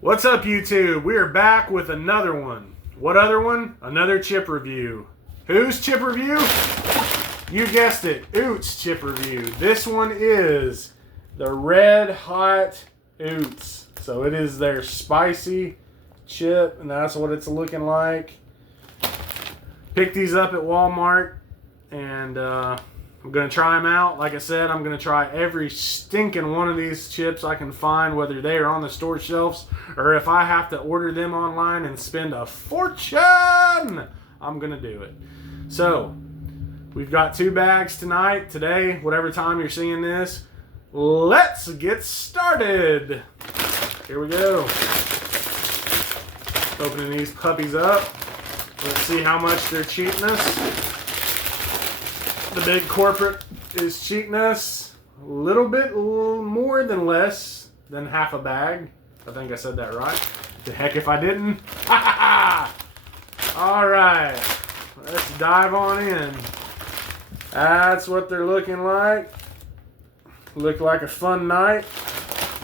What's up, YouTube? We are back with another one. What other one? Another chip review. Whose chip review? You guessed it, UTZ chip review. This one is the Red Hot UTZ. So it is their spicy chip, and that's what it's looking like. Picked these up at Walmart, and I'm going to try them out. Like I said, I'm going to try every stinking one of these chips I can find, whether they are on the store shelves or if I have to order them online and spend a fortune, I'm going to do it. So, we've got 2 bags tonight, today, whatever time you're seeing this. Let's get started. Here we go. Opening these puppies up. Let's see how much they're cheating us. The big corporate is cheating us a little bit more than less than half a bag. I think I said that right. The heck if I didn't. Alright, let's dive on in. That's what they're looking like. Look like a fun night.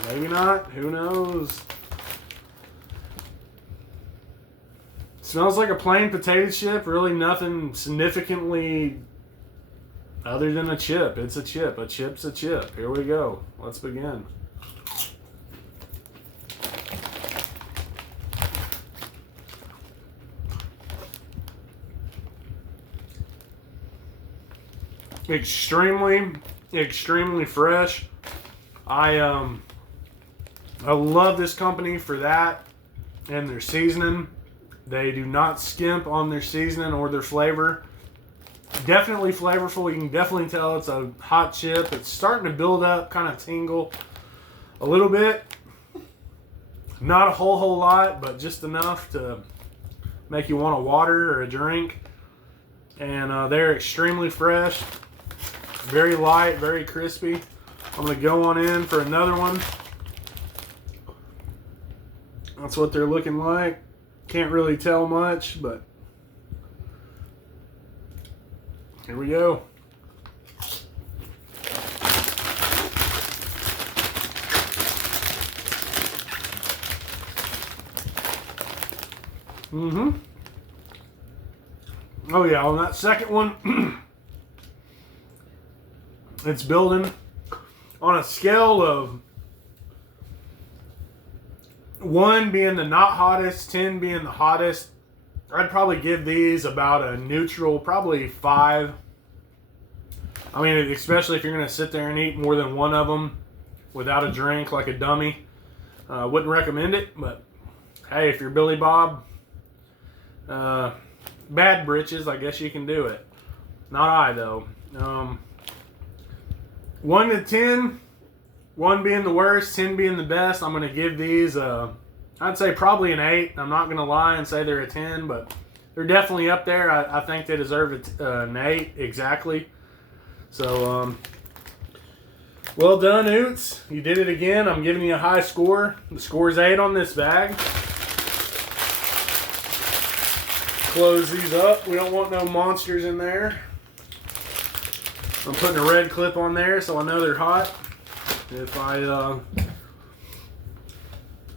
Maybe not, who knows. Smells like a plain potato chip, really nothing significantly other than a chip. It's a chip. A chip's a chip. Here we go. Let's begin. Extremely fresh. I love this company for that and their seasoning. They do not skimp on their seasoning or their flavor. Definitely flavorful. You can definitely tell it's a hot chip. It's starting to build up, kind of tingle a little bit. Not a whole lot, but just enough to make you want a water or a drink. And they're extremely fresh. Very light, very crispy. I'm going to go on in for another one. That's what they're looking like. Can't really tell much, but here we go. Oh yeah, on that second one, it's building on a scale of 1 being the not hottest, 10 being the hottest. I'd probably give these about a neutral, probably 5. I mean, especially if you're going to sit there and eat more than one of them without a drink like a dummy. Wouldn't recommend it, but hey, if you're Billy Bob, bad britches, I guess you can do it. Not I, though. 1 to 10, 1 being the worst, 10 being the best. I'm going to give these, I'd say probably an 8. I'm not going to lie and say they're a 10, but they're definitely up there. I think they deserve an 8 exactly. So, well done, UTZ. You did it again. I'm giving you a high score. The score is 8 on this bag. Close these up. We don't want no monsters in there. I'm putting a red clip on there so I know they're hot. If I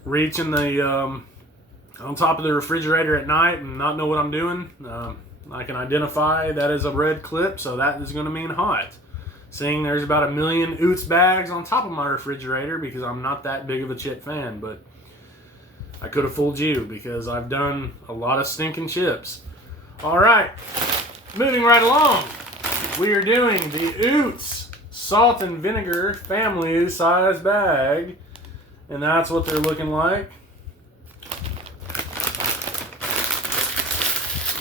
reach in the on top of the refrigerator at night and not know what I'm doing, I can identify that as a red clip, so that is going to mean hot. Seeing there's about 1 million UTZ bags on top of my refrigerator because I'm not that big of a chip fan, but I could have fooled you because I've done a lot of stinking chips. Alright, moving right along. We are doing the UTZ salt and vinegar family size bag, and that's what they're looking like.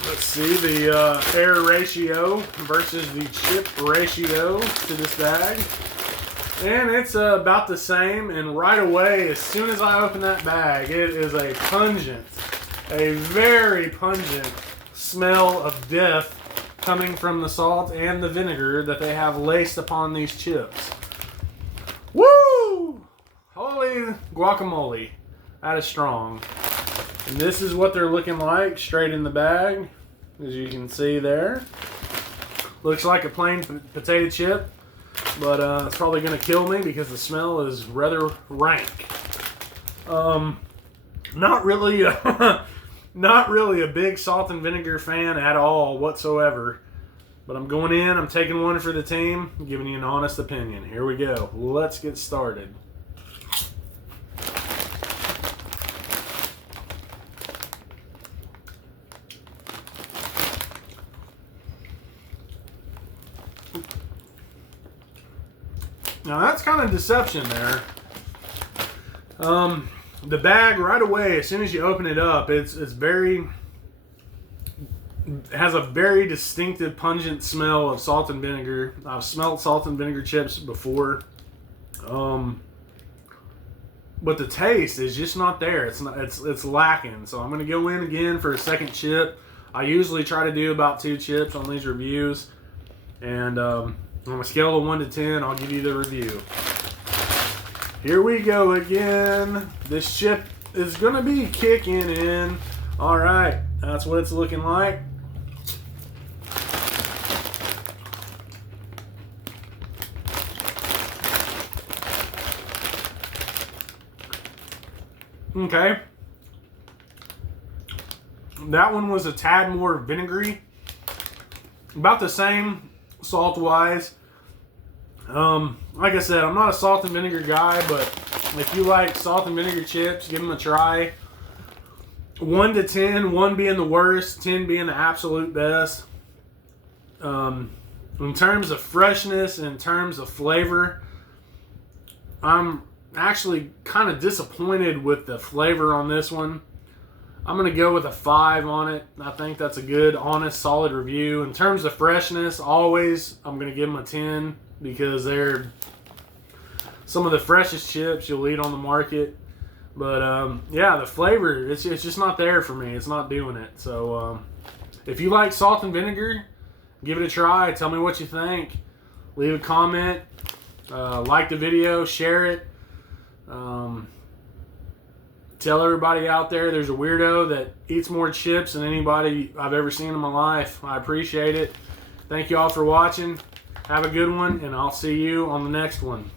Let's see the air ratio versus the chip ratio to this bag, and it's about the same. And right away, as soon as I open that bag, it is a very pungent smell of death coming from the salt and the vinegar that they have laced upon these chips. Woo! Holy guacamole. That is strong. And this is what they're looking like straight in the bag, as you can see there. Looks like a plain potato chip, but it's probably going to kill me because the smell is rather rank. Not really not really a big salt and vinegar fan at all whatsoever. But I'm going in, I'm taking one for the team, giving you an honest opinion. Here we go. Let's get started. Now that's kind of deception there. The bag right away, as soon as you open it up, it has a very distinctive, pungent smell of salt and vinegar. I've smelled salt and vinegar chips before, but the taste is just not there. It's lacking. So I'm gonna go in again for a second chip. I usually try to do about 2 chips on these reviews, and on a scale of 1 to 10, I'll give you the review. Here we go again. This chip is gonna be kicking in. All right, that's what it's looking like. Okay. That one was a tad more vinegary. About the same salt-wise. Like I said, I'm not a salt and vinegar guy, but if you like salt and vinegar chips, give them a try. 1 to 10, 1 being the worst, 10 being the absolute best. In terms of freshness, in terms of flavor, I'm actually kind of disappointed with the flavor on this one. I'm going to go with a 5 on it. I think that's a good, honest, solid review. In terms of freshness, always, I'm going to give them a 10 because they're some of the freshest chips you'll eat on the market. But, yeah, the flavor, it's just not there for me. It's not doing it. So, if you like salt and vinegar, give it a try. Tell me what you think. Leave a comment. Like the video. Share it. Tell everybody out there there's a weirdo that eats more chips than anybody I've ever seen in my life. I appreciate it. Thank you all for watching. Have a good one, and I'll see you on the next one.